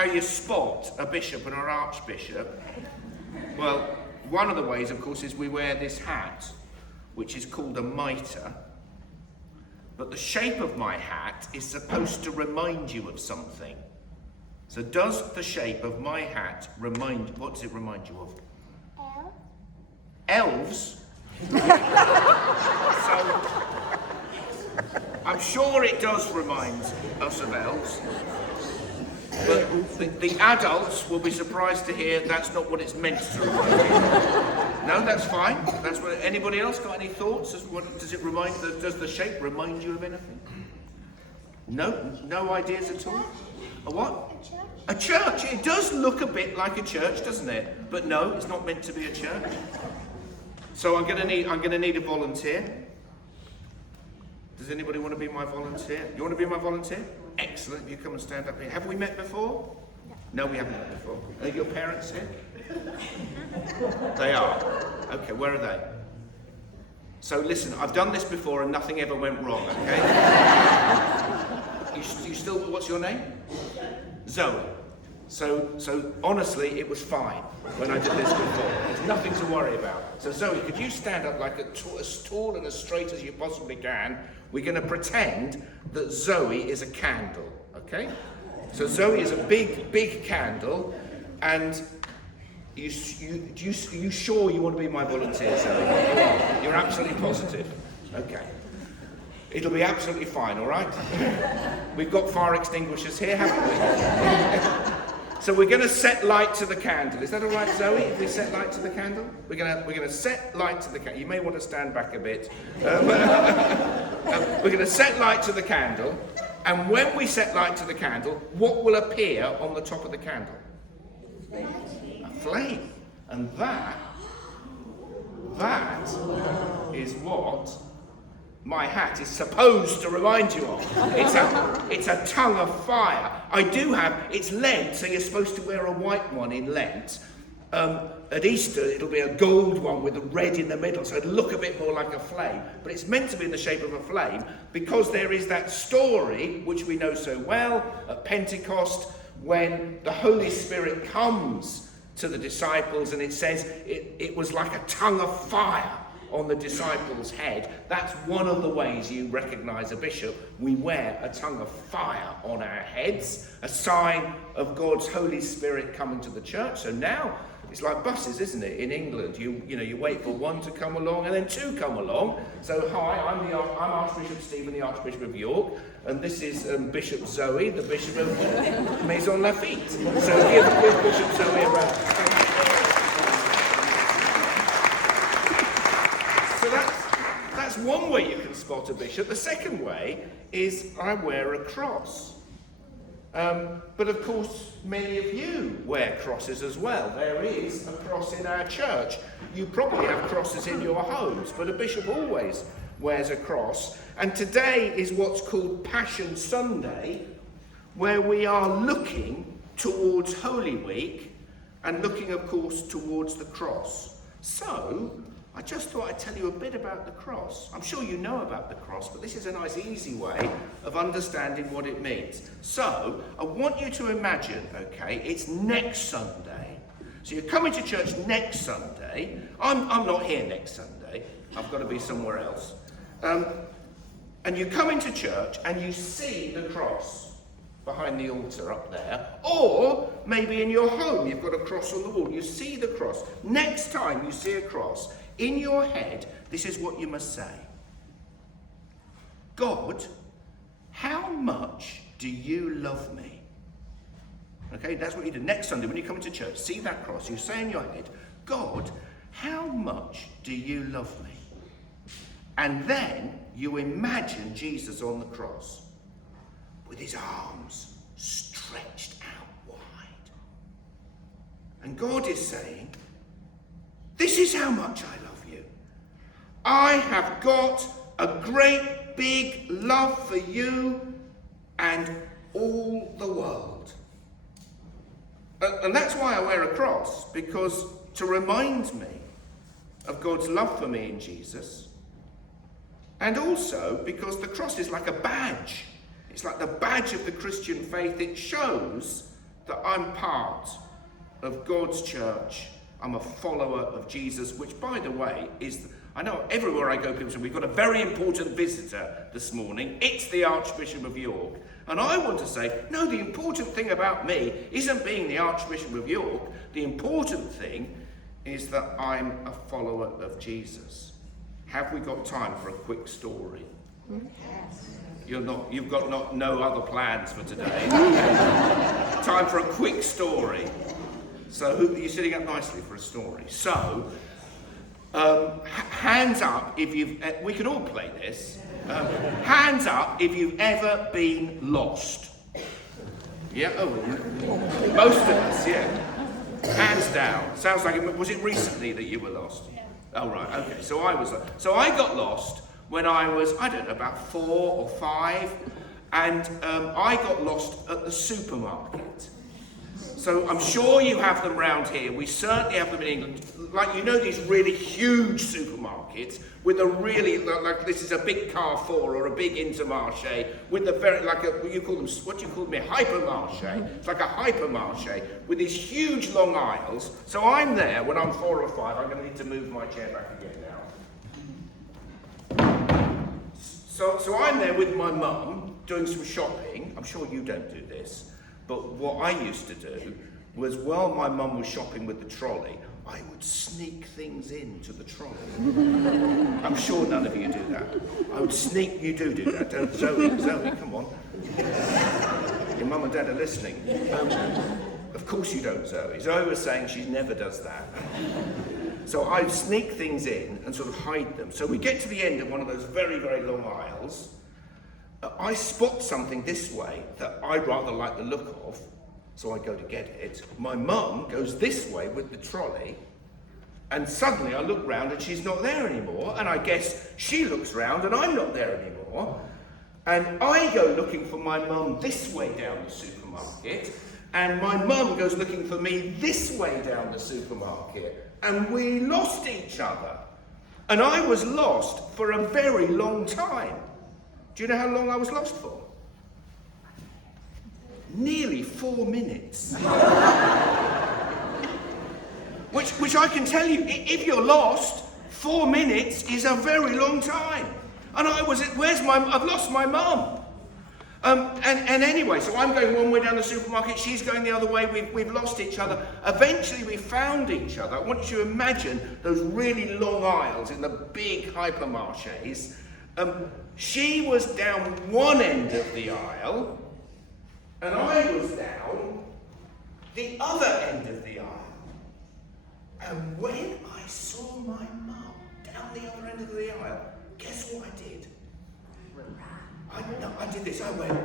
how you spot a bishop and an archbishop, well, one of the ways, of course, is we wear this hat, which is called a mitre. But the shape of my hat is supposed to remind you of something. So does the shape of my hat what does it remind you of? Elves? So, I'm sure it does remind us of elves. But the adults will be surprised to hear that's not what it's meant to remind you. No, that's fine. That's what. Anybody else got any thoughts? Does the shape remind you of anything? No ideas at all? A what? A church. It does look a bit like a church, doesn't it? But no, it's not meant to be a church. So I'm gonna need a volunteer. Does anybody want to be my volunteer? You want to be my volunteer? Excellent. You come and stand up here. Have we met before? No, we haven't met before. Are your parents here? They are. Okay, where are they? So listen, I've done this before and nothing ever went wrong, okay? You still, what's your name? Zoe. So honestly, it was fine when I did this before. There's nothing to worry about. So Zoe, could you stand up like as tall and as straight as you possibly can? We're going to pretend that Zoe is a candle, okay? So Zoe is a big candle, and you sure you want to be my volunteer, Zoe? You're absolutely positive. Okay. It'll be absolutely fine, all right? We've got fire extinguishers here, haven't we? So we're going to set light to the candle. Is that all right, Zoe, if we set light to the candle? We're going to set light to the candle. You may want to stand back a bit. We're going to set light to the candle. And when we set light to the candle, what will appear on the top of the candle? A flame. And that is what my hat is supposed to remind you of. It's a tongue of fire. It's Lent, so you're supposed to wear a white one in Lent. At Easter, it'll be a gold one with a red in the middle, so it'll look a bit more like a flame. But it's meant to be in the shape of a flame because there is that story, which we know so well, at Pentecost, when the Holy Spirit comes to the disciples, and it says it was like a tongue of fire on the disciples' head. That's one of the ways you recognize a bishop. We wear a tongue of fire on our heads, a sign of God's Holy Spirit coming to the church. So now it's like buses, isn't it? In England, you wait for one to come along and then two come along. So hi, I'm Archbishop Stephen, the Archbishop of York, and this is Bishop Zoe, the Bishop of Maisons-Laffitte. So give Bishop Zoe a round. That's one way you can spot a bishop. The second way is I wear a cross. But of course, many of you wear crosses as well. There is a cross in our church. You probably have crosses in your homes, but a bishop always wears a cross. And today is what's called Passion Sunday, where we are looking towards Holy Week and looking, of course, towards the cross. So I just thought I'd tell you a bit about the cross. I'm sure you know about the cross, but this is a nice, easy way of understanding what it means. So, I want you to imagine, okay, it's next Sunday. So you're coming to church next Sunday. I'm not here next Sunday. I've got to be somewhere else. And you come into church and you see the cross behind the altar up there. Or maybe in your home, you've got a cross on the wall. You see the cross. Next time you see a cross, in your head, this is what you must say. God, how much do you love me? Okay, that's what you do. Next Sunday, when you come into church, see that cross. You say in your head, God, how much do you love me? And then you imagine Jesus on the cross with his arms stretched out wide. And God is saying, this is how much I love you. I have got a great big love for you and all the world. And that's why I wear a cross, because to remind me of God's love for me in Jesus. And also because the cross is like a badge. It's like the badge of the Christian faith. It shows that I'm part of God's church. I'm a follower of Jesus, which, by the way, I know everywhere I go, people say, we've got a very important visitor this morning. It's the Archbishop of York. And I want to say, no, the important thing about me isn't being the Archbishop of York. The important thing is that I'm a follower of Jesus. Have we got time for a quick story? Yes. You've got no other plans for today. Time for a quick story. So you're sitting up nicely for a story. So, hands up if you've, we can all play this. Hands up if you've ever been lost. Yeah, oh, most of us, yeah. Hands down. Sounds like was it recently that you were lost? Oh, right, okay. So I got lost when I was, I don't know, about 4 or 5, and I got lost at the supermarket. So I'm sure you have them round here. We certainly have them in England. Like, you know, these really huge supermarkets with a really, like this is a big Carrefour or a big Intermarché with the very, like a, you call them, what do you call them? A hypermarché. It's like a hypermarché with these huge long aisles. So I'm there when I'm 4 or 5. I'm going to need to move my chair back again now. So I'm there with my mum doing some shopping. I'm sure you don't do this. But what I used to do was, while my mum was shopping with the trolley, I would sneak things into the trolley. I'm sure none of you do that. I would sneak, you do that, don't Zoe, come on. Your mum and dad are listening. Of course you don't, Zoe. Zoe was saying she never does that. So I'd sneak things in and sort of hide them. So we get to the end of one of those very, very long aisles. I spot something this way that I rather like the look of, so I go to get it. My mum goes this way with the trolley, and suddenly I look round and she's not there anymore, and I guess she looks round and I'm not there anymore. And I go looking for my mum this way down the supermarket, and my mum goes looking for me this way down the supermarket, and we lost each other. And I was lost for a very long time. Do you know how long I was lost for? Nearly 4 minutes. which I can tell you, if you're lost, 4 minutes is a very long time. And I was, I've lost my mum. And anyway, so I'm going one way down the supermarket, she's going the other way, we've lost each other. Eventually we found each other. I want you to imagine those really long aisles in the big hypermarchés. She was down one end of the aisle, and I was down the other end of the aisle. And when I saw my mum down the other end of the aisle, guess what I did? I did this, I went.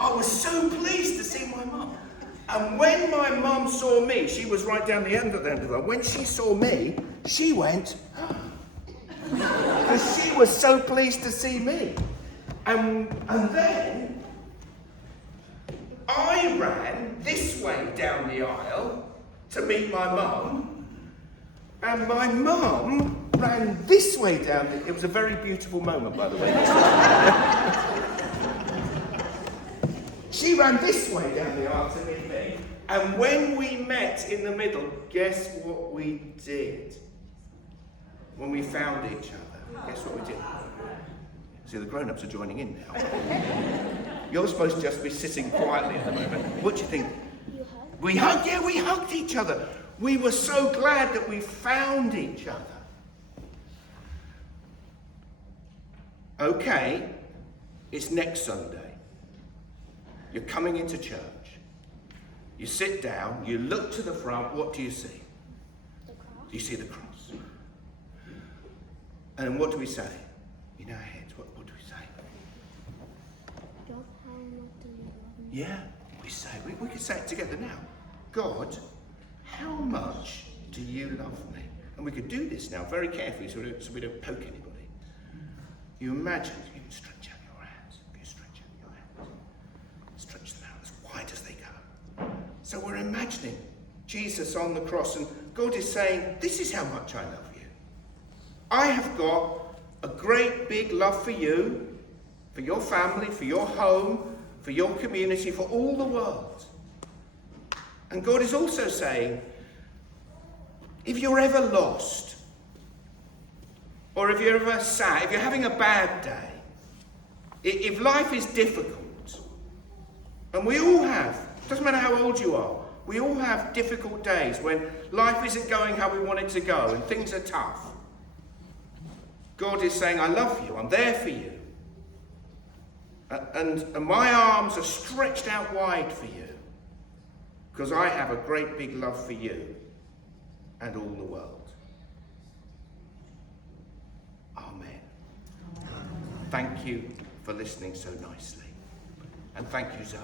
I was so pleased to see my mum. And when my mum saw me, she was right down the end of the aisle. When she saw me, she went, because she was so pleased to see me. And then I ran this way down the aisle to meet my mum, and my mum ran this way down. It was a very beautiful moment, by the way. She ran this way down the aisle to meet me, and when we met in the middle, guess what we did? When we found each other, guess what we did? See, the grown-ups are joining in now. You're supposed to just be sitting quietly at the moment. What do you think? We hugged? Yeah, we hugged each other. We were so glad that we found each other. Okay, it's next Sunday. You're coming into church. You sit down, you look to the front, what do you see? The cross. You see the cross. And what do we say? In our heads, what do we say? God, how much do you love me? Yeah, we say, we could say it together now. God, how much do you love me? And we could do this now very carefully so we don't poke anybody. You imagine, you can stretch out your hands. You stretch out your hands. Stretch them out as wide as they go. So we're imagining Jesus on the cross, and God is saying, this is how much I love you. I have got a great big love for you, for your family, for your home, for your community, for all the world. And God is also saying, if you're ever lost, or if you're ever sad, if you're having a bad day, if life is difficult, and we all have, doesn't matter how old you are, we all have difficult days when life isn't going how we want it to go and things are tough. God is saying, I love you, I'm there for you. And my arms are stretched out wide for you, because I have a great big love for you and all the world. Amen. Thank you for listening so nicely. And thank you, Zoe.